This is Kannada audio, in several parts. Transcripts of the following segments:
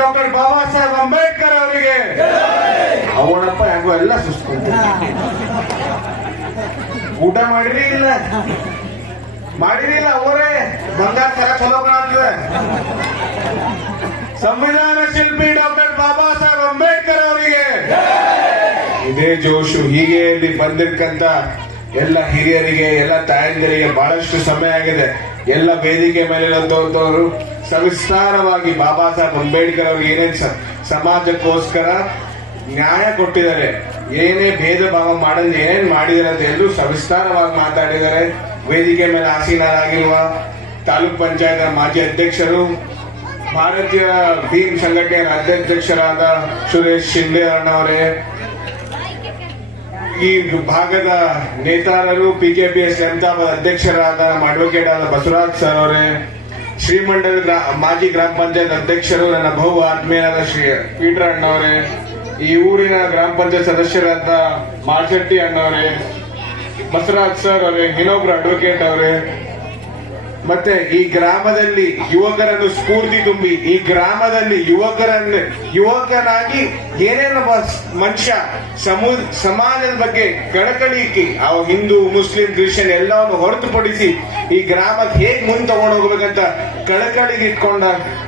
ಡಾಕ್ಟರ್ ಬಾಬಾ ಸಾಹೇಬ್ ಅಂಬೇಡ್ಕರ್ ಅವರಿಗೆ. ಅವನಪ್ಪ ಯಾಕೋ ಎಲ್ಲ ಸುಸ್ತು. ಊಟ ಮಾಡಿರಿ ಇಲ್ಲ ಅವರೇ ಬಂಗಾರ ತರ ಚಲೋ ಕಾಣ್ತದೆ. ಸಂವಿಧಾನ ಶಿಲ್ಪಿ ಡಾಕ್ಟರ್ ಬಾಬಾ ಸಾಹೇಬ್ ಅಂಬೇಡ್ಕರ್ ಅವರಿಗೆ ಇದೇ ಜೋಶು. ಹೀಗೆ ಇಲ್ಲಿ ಬಂದಿರ್ಕಂತ ಎಲ್ಲ ಹಿರಿಯರಿಗೆ, ಎಲ್ಲ ತಾಯಂದಿರಿಗೆ ಬಹಳಷ್ಟು ಸಮಯ ಆಗಿದೆ. ಎಲ್ಲ ವೇದಿಕೆ ಮೇಲೆ ಇರುವಂತವರು ಸವಿಸ್ತಾರವಾಗಿ ಬಾಬಾ ಸಾಹೇಬ್ ಅಂಬೇಡ್ಕರ್ ಅವ್ರಿಗೆ ಏನೇನ್ ಸಮಾಜಕ್ಕೋಸ್ಕರ ನ್ಯಾಯ ಕೊಟ್ಟಿದ್ದಾರೆ, ಏನೇ ಭೇದ ಭಾವ ಮಾಡಲು ಏನೇನ್ ಮಾಡಿದ್ದಾರೆ ಅಂತ ಎಲ್ಲರೂ ಸವಿಸ್ತಾರವಾಗಿ ಮಾತಾಡಿದ್ದಾರೆ. ವೇದಿಕೆ ಮೇಲೆ ಆಸೀನರಾಗಿರುವ ತಾಲೂಕ್ ಪಂಚಾಯತ್ ಮಾಜಿ ಅಧ್ಯಕ್ಷರು, ಭಾರತೀಯ ಭೀಮ್ ಸಂಘಟನೆಯ ರಾಜ್ಯಾಧ್ಯಕ್ಷರಾದ ಸುರೇಶ್ ಶಿಂದೆ ಅಣ್ಣವರೇ, ಈ ಭಾಗದ ನೇತಾರರು ಪಿಕೆಪಿಎಸ್ ಜನತಾಪದ ಅಧ್ಯಕ್ಷರಾದ ಅಡ್ವೊಕೇಟ್ ಆದ ಬಸವರಾಜ್ ಸರ್ ಅವರೇ, ಶ್ರೀಮಂಡಲ ಮಾಜಿ ಗ್ರಾಮ ಪಂಚಾಯತ್ ಅಧ್ಯಕ್ಷರು ನನ್ನ ಬಹು ಆತ್ಮೀಯರಾದ ಶ್ರೀ ಪೀಟರ್ ಅಣ್ಣವರೇ, ಈ ಊರಿನ ಗ್ರಾಮ ಪಂಚಾಯತ್ ಸದಸ್ಯರಾದ ಮಾರ್ಶೆಟ್ಟಿ ಅಣ್ಣವರೇ, ಬಸವರಾಜ್ ಸರ್ ಅವರೇ, ಇನ್ನೊಬ್ರು ಅಡ್ವೊಕೇಟ್ ಅವರೇ, ಮತ್ತೆ ಈ ಗ್ರಾಮದಲ್ಲಿ ಯುವಕರನ್ನು ಸ್ಫೂರ್ತಿ ತುಂಬಿ ಈ ಗ್ರಾಮದಲ್ಲಿ ಯುವಕನಾಗಿ ಏನೇನು ಮನುಷ್ಯ ಸಮಾಜದ ಬಗ್ಗೆ ಕಳಕಳಿಕೆ ಹಿಂದೂ ಮುಸ್ಲಿಂ ಕ್ರಿಶ್ಚಿಯನ್ ಎಲ್ಲವನ್ನು ಹೊರತುಪಡಿಸಿ ಈ ಗ್ರಾಮಕ್ಕೆ ಹೇಗ್ ಮುಂದೆ ತಗೊಂಡು ಹೋಗ್ಬೇಕಂತ ಕಳಕಳಿಗೆ ಇಟ್ಕೊಂಡ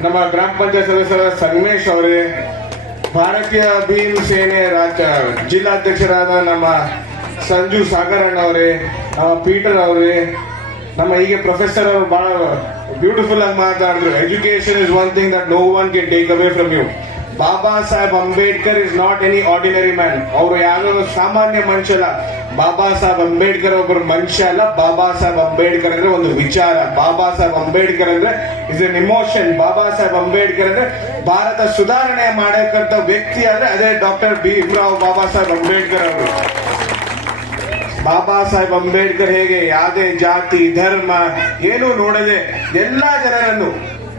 ನಮ್ಮ ಗ್ರಾಮ ಪಂಚಾಯತ್ ಸದಸ್ಯರಾದ ಸಂಗಮೇಶ್ ಅವರೇ, ಭಾರತೀಯ ಭೀಮ್ ಸೇನೆ ಜಿಲ್ಲಾಧ್ಯಕ್ಷರಾದ ನಮ್ಮ ಸಂಜು ಸಾಗರಣ್ಣ ಅವರೇ, ಪೀಟರ್ ಅವರೇ, ನಮ್ಮ ಹೀಗೆ ಪ್ರೊಫೆಸರ್ ಅವರು ಬಹಳ ಬ್ಯೂಟಿಫುಲ್ ಆಗಿ ಮಾತಾಡಿದ್ರು. Education is one thing that no one can take away from you. Baba Saheb Ambedkar is not any ordinary man. ಅವರು ಯಾರೋ ಸಾಮಾನ್ಯ ಮನುಷ್ಯ ಅಲ್ಲ. ಬಾಬಾ ಸಾಹೇಬ್ ಅಂಬೇಡ್ಕರ್ ಒಬ್ಬರು ಮನುಷ್ಯ ಅಲ್ಲ. ಬಾಬಾ ಸಾಹೇಬ್ ಅಂಬೇಡ್ಕರ್ ಅಂದ್ರೆ ಒಂದು ವಿಚಾರ. ಬಾಬಾ ಸಾಹೇಬ್ ಅಂಬೇಡ್ಕರ್ ಅಂದ್ರೆ ಇಸ್ ಎನ್ ಇಮೋಷನ್. ಬಾಬಾ ಸಾಹೇಬ್ ಅಂಬೇಡ್ಕರ್ ಅಂದ್ರೆ ಭಾರತ ಸುಧಾರಣೆ ಮಾಡಕ್ಕಂತ ವ್ಯಕ್ತಿ ಅಂದ್ರೆ ಅದೇ ಡಾಕ್ಟರ್ ಭೀಮ್ರಾವ್ ಬಾಬಾ ಸಾಹೇಬ್ ಅಂಬೇಡ್ಕರ್ ಅವರು. ಬಾಬಾ ಸಾಹೇಬ್ ಅಂಬೇಡ್ಕರ್ ಹೇಗೆ ಯಾವುದೇ ಜಾತಿ ಧರ್ಮ ಏನೂ ನೋಡದೆ ಎಲ್ಲಾ ಜನರನ್ನು,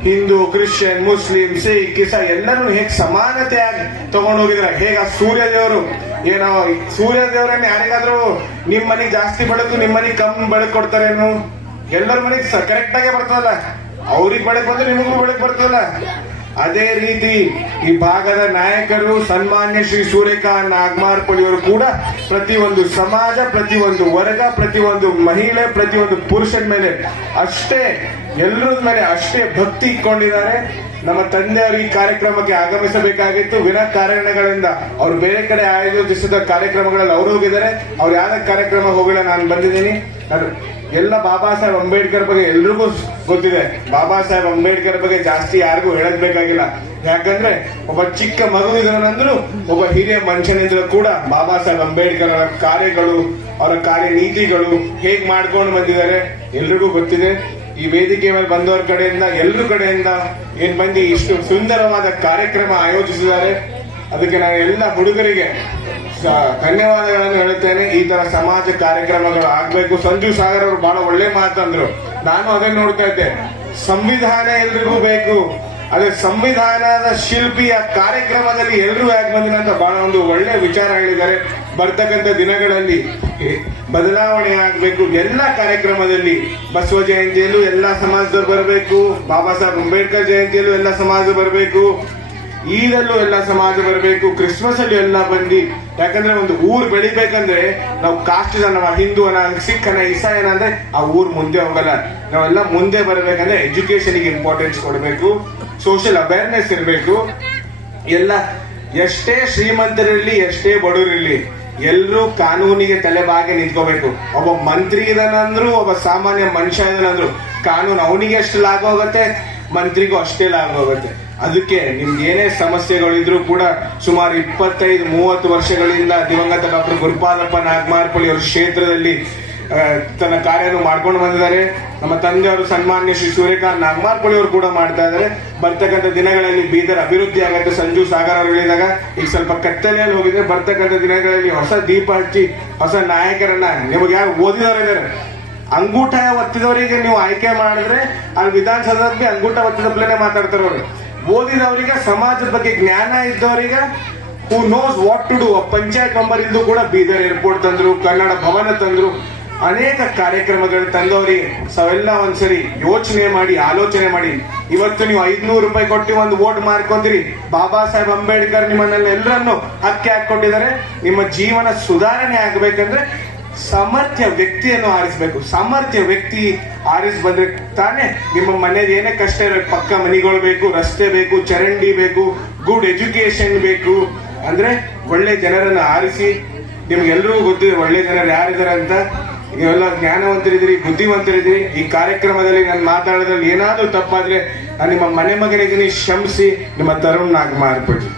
ಹಿಂದೂ ಕ್ರಿಶ್ಚಿಯನ್ ಮುಸ್ಲಿಂ ಸಿಖ್ ಇಸಾಯಿ ಎಲ್ಲರೂ ಹೇಗೆ ಸಮಾನತೆಯಾಗಿ ತಗೊಂಡು ಹೋಗಿದ್ರೆ, ಹೇಗ ಸೂರ್ಯದೇವರು ಏನೋ ಸೂರ್ಯದೇವರನ್ನ ಯಾರಿಗಾದ್ರೂ ನಿಮ್ ಮನೆಗೆ ಜಾಸ್ತಿ ಬೆಳಕು ನಿಮ್ ಮನೆಗೆ ಕಮ್ಮಿ ಬೆಳಕು ಕೊಡ್ತಾರೇನು? ಎಲ್ಲರ ಮನೆಗೆ ಕರೆಕ್ಟ್ ಆಗೇ ಬರ್ತದಲ್ಲ, ಅವ್ರಿಗೆ ಬೆಳಕು ಬಂದ್ರೆ ನಿಮಗೂ ಬೆಳಕು ಬರ್ತದಲ್ಲ. ಅದೇ ರೀತಿ ಈ ಭಾಗದ ನಾಯಕರು ಸನ್ಮಾನ್ಯ ಶ್ರೀ ಸೂರ್ಯಕಾಂತ್ ನಾಗಮಾರ್ಪಳ್ಳಿ ಅವರು ಕೂಡ ಪ್ರತಿಯೊಂದು ಸಮಾಜ, ಪ್ರತಿಯೊಂದು ವರ್ಗ, ಪ್ರತಿಯೊಂದು ಮಹಿಳೆ, ಪ್ರತಿಯೊಂದು ಪುರುಷನ ಮೇಲೆ ಅಷ್ಟೇ, ಎಲ್ಲರ ಮೇಲೆ ಅಷ್ಟೇ ಭಕ್ತಿ ಇಟ್ಕೊಂಡಿದ್ದಾರೆ. ನಮ್ಮ ತಂದೆಯವರು ಈ ಕಾರ್ಯಕ್ರಮಕ್ಕೆ ಆಗಮಿಸಬೇಕಾಗಿತ್ತು, ವಿನ ಕಾರಣಗಳಿಂದ ಅವರು ಬೇರೆ ಕಡೆ ಆಯೋಜಿಸಿದ ಕಾರ್ಯಕ್ರಮಗಳಲ್ಲಿ ಅವರು ಹೋಗಿದ್ದಾರೆ. ಅವ್ರು ಯಾವ್ದ ಕಾರ್ಯಕ್ರಮ ಹೋಗಿಲ್ಲ, ನಾನು ಬಂದಿದ್ದೀನಿ. ಎಲ್ಲ ಬಾಬಾ ಸಾಹೇಬ್ ಅಂಬೇಡ್ಕರ್ ಬಗ್ಗೆ ಎಲ್ರಿಗೂ ಗೊತ್ತಿದೆ. ಬಾಬಾ ಸಾಹೇಬ್ ಅಂಬೇಡ್ಕರ್ ಬಗ್ಗೆ ಜಾಸ್ತಿ ಯಾರಿಗೂ ಹೇಳಬೇಕಾಗಿಲ್ಲ. ಯಾಕಂದ್ರೆ ಒಬ್ಬ ಚಿಕ್ಕ ಮಗು ಇದ್ರಂದ್ರು ಒಬ್ಬ ಹಿರಿಯ ಮನುಷ್ಯನಿದ್ರು ಕೂಡ ಬಾಬಾ ಸಾಹೇಬ್ ಅಂಬೇಡ್ಕರ್ ಅವರ ಕಾರ್ಯಗಳು, ಅವರ ಕಾರ್ಯನೀತಿಗಳು ಹೇಗ್ ಮಾಡ್ಕೊಂಡು ಬಂದಿದ್ದಾರೆ ಎಲ್ರಿಗೂ ಗೊತ್ತಿದೆ. ಈ ವೇದಿಕೆ ಮೇಲೆ ಬಂದವರ ಕಡೆಯಿಂದ ಎಲ್ಲರ ಕಡೆಯಿಂದ ಏನ್ ಬಂದು ಇಷ್ಟು ಸುಂದರವಾದ ಕಾರ್ಯಕ್ರಮ ಆಯೋಜಿಸಿದ್ದಾರೆ. ಅದಕ್ಕೆ ನಾನು ಎಲ್ಲ ಹುಡುಗರಿಗೆ ಧನ್ಯವಾದಗಳನ್ನು ಹೇಳುತ್ತೇನೆ. ಈ ತರ ಸಮಾಜ ಕಾರ್ಯಕ್ರಮಗಳು ಆಗ್ಬೇಕು. ಸಂಜು ಸಾಗರ್ ಅವರು ಬಹಳ ಒಳ್ಳೆ ಮಾತಂದ್ರು. ನಾನು ಅದನ್ನ ನೋಡ್ತಾ ಇದ್ದೆ. ಸಂವಿಧಾನ ಎಲ್ರಿಗೂ ಬೇಕು, ಅದೇ ಸಂವಿಧಾನದ ಶಿಲ್ಪಿಯ ಕಾರ್ಯಕ್ರಮದಲ್ಲಿ ಎಲ್ಲರೂ ಯಾಕೆ ಬಂದಿನ ಅಂತ ಬಹಳ ಒಂದು ಒಳ್ಳೆ ವಿಚಾರ ಹೇಳಿದ್ದಾರೆ. ಬರ್ತಕ್ಕಂಥ ದಿನಗಳಲ್ಲಿ ಬದಲಾವಣೆ ಆಗ್ಬೇಕು. ಎಲ್ಲ ಕಾರ್ಯಕ್ರಮದಲ್ಲಿ ಬಸವ ಜಯಂತಿಯಲ್ಲೂ ಎಲ್ಲಾ ಸಮಾಜದವ್ರು ಬರಬೇಕು, ಬಾಬಾ ಸಾಹೇಬ್ ಅಂಬೇಡ್ಕರ್ ಜಯಂತಿಯಲ್ಲೂ ಎಲ್ಲ ಸಮಾಜ ಬರಬೇಕು, ಈದಲ್ಲೂ ಎಲ್ಲ ಸಮಾಜ ಬರಬೇಕು, ಕ್ರಿಸ್ಮಸ್ ಅಲ್ಲಿ ಎಲ್ಲ ಬಂದು. ಯಾಕಂದ್ರೆ ಒಂದು ಊರ್ ಬೆಳಿಬೇಕಂದ್ರೆ ನಾವು ಕಾಸ್ಟ್ ನಮ್ಮ ಹಿಂದೂನ ಸಿಖ್ನ ಇಸಾಯನ ಅಂದ್ರೆ ಆ ಊರ್ ಮುಂದೆ ಹೋಗಲ್ಲ. ನಾವೆಲ್ಲ ಮುಂದೆ ಬರಬೇಕಂದ್ರೆ ಎಜುಕೇಶನ್ ಇಂಪಾರ್ಟೆನ್ಸ್ ಕೊಡಬೇಕು, ಸೋಷಿಯಲ್ ಅವೇರ್ನೆಸ್ ಇರಬೇಕು. ಎಲ್ಲ ಎಷ್ಟೇ ಶ್ರೀಮಂತರಿರ್ಲಿ ಎಷ್ಟೇ ಬಡವರಿರ್ಲಿ ಎಲ್ಲರೂ ಕಾನೂನಿಗೆ ತಲೆಬಾಗಿ ನಿಂತ್ಕೋಬೇಕು. ಒಬ್ಬ ಮಂತ್ರಿ ಇದನಂದ್ರು ಒಬ್ಬ ಸಾಮಾನ್ಯ ಮನುಷ್ಯ ಇದನಂದ್ರು ಕಾನೂನು ಅವನಿಗೆ ಎಷ್ಟು ಲಾಭ ಹೋಗುತ್ತೆ, ಮಂತ್ರಿಗೂ ಅಷ್ಟೇ ಲಾಭ ಹೋಗುತ್ತೆ. ಅದಕ್ಕೆ ನಿಮ್ಗೆ ಏನೇ ಸಮಸ್ಯೆಗಳಿದ್ರು ಕೂಡ ಸುಮಾರು 25-30 ವರ್ಷಗಳಿಂದ ದಿವಂಗತ ಡಾಕ್ಟರ್ ಗುರುಪಾದಪ್ಪ ನಾಗಮಾರ್ಪಳ್ಳಿ ಅವರ ಕ್ಷೇತ್ರದಲ್ಲಿ ತನ್ನ ಕಾರ್ಯವನ್ನು ಮಾಡ್ಕೊಂಡು ಬಂದಿದ್ದಾರೆ. ನಮ್ಮ ತಂದೆಯವರು ಸನ್ಮಾನ್ಯ ಶ್ರೀ ಸೂರ್ಯಕಾಂತ್ ನಾಗಮಾರ್ಪಳ್ಳಿ ಅವರು ಕೂಡ ಮಾಡ್ತಾ ಇದ್ದಾರೆ. ಬರ್ತಕ್ಕಂಥ ದಿನಗಳಲ್ಲಿ ಬೀದರ್ ಅಭಿವೃದ್ಧಿ ಆಗುತ್ತೆ. ಸಂಜು ಸಾಗರ್ ಅವರು ಹೇಳಿದಾಗ ಈಗ ಸ್ವಲ್ಪ ಕತ್ತಲೆಯಲ್ಲಿ ಹೋಗಿದೆ. ಬರ್ತಕ್ಕಂಥ ದಿನಗಳಲ್ಲಿ ಹೊಸ ದೀಪ ಹಚ್ಚಿ ಹೊಸ ನಾಯಕರನ್ನ ನಿಮಗೆ ಯಾರು ಓದಿದವರಿದ್ದಾರೆ, ಅಂಗೂಠ ಒತ್ತಿದವರಿಗೆ ನೀವು ಆಯ್ಕೆ ಮಾಡಿದ್ರೆ ಅಲ್ಲಿ ವಿಧಾನಸೌಧಕ್ಕೆ ಅಂಗೂಠ ಒತ್ತಿದಪ್ಲೇನೆ ಮಾತಾಡ್ತಾರೆ ಅವರು. ಓದಿದವರಿಗೆ, ಸಮಾಜದ ಬಗ್ಗೆ ಜ್ಞಾನ ಇದ್ದವರಿಗೆ, who knows what to do. Panchayat member ಇದ್ದು ಕೂಡ ಬೀದರ್ ಏರ್ಪೋರ್ಟ್ ತಂದ್ರು, ಕನ್ನಡ ಭವನ ತಂದ್ರು, ಅನೇಕ ಕಾರ್ಯಕ್ರಮಗಳು ತಂದವರಿಗೆ. ತಾವೆಲ್ಲ ಒಂದ್ಸರಿ ಯೋಚನೆ ಮಾಡಿ, ಆಲೋಚನೆ ಮಾಡಿ ಇವತ್ತು ನೀವು 500 ರೂಪಾಯಿ ಕೊಟ್ಟು ಒಂದು ವೋಟ್ ಮಾರ್ಕೊಂಡ್ರಿ. ಬಾಬಾ ಸಾಹೇಬ್ ಅಂಬೇಡ್ಕರ್ ನಿಮ್ಮನ್ನೆಲ್ಲ ಎಲ್ಲರನ್ನು ಹಕ್ಕೆ ಹಾಕೊಟ್ಟಿದ್ದಾರೆ. ನಿಮ್ಮ ಜೀವನ ಸುಧಾರಣೆ ಆಗ್ಬೇಕಂದ್ರೆ ಸಮರ್ಥ್ಯ ವ್ಯಕ್ತಿಯನ್ನು ಆರಿಸಬೇಕು. ಸಮರ್ಥ್ಯ ವ್ಯಕ್ತಿ ಆರಿಸ್ ಬಂದ್ರೆ ತಾನೇ ನಿಮ್ಮ ಮನೇಲಿ ಏನೇ ಕಷ್ಟ ಇರಬೇಕು, ಪಕ್ಕ ಮನೆಗಳು ಬೇಕು, ರಸ್ತೆ ಬೇಕು, ಚರಂಡಿ ಬೇಕು, ಗುಡ್ ಎಜುಕೇಶನ್ ಬೇಕು ಅಂದ್ರೆ ಒಳ್ಳೆ ಜನರನ್ನು ಆರಿಸಿ. ನಿಮ್ಗೆಲ್ರಿಗೂ ಗೊತ್ತಿದೆ ಒಳ್ಳೆ ಜನರು ಯಾರಿದ್ದಾರೆ ಅಂತ. ನೀವೆಲ್ಲ ಜ್ಞಾನವಂತರಿದ್ದೀರಿ, ಬುದ್ಧಿವಂತರಿದ್ದೀರಿ. ಈ ಕಾರ್ಯಕ್ರಮದಲ್ಲಿ ನಾನು ಮಾತಾಡೋದ್ರಲ್ಲಿ ಏನಾದ್ರೂ ತಪ್ಪಾದ್ರೆ ನಾನು ನಿಮ್ಮ ಮನೆ ಮಗನಿಗೆ ಕ್ಷಮಿಸಿ ನಿಮ್ಮ ತರುಣ್ ನಾಗ್ ಮಾರ್ಬಿಡಿ.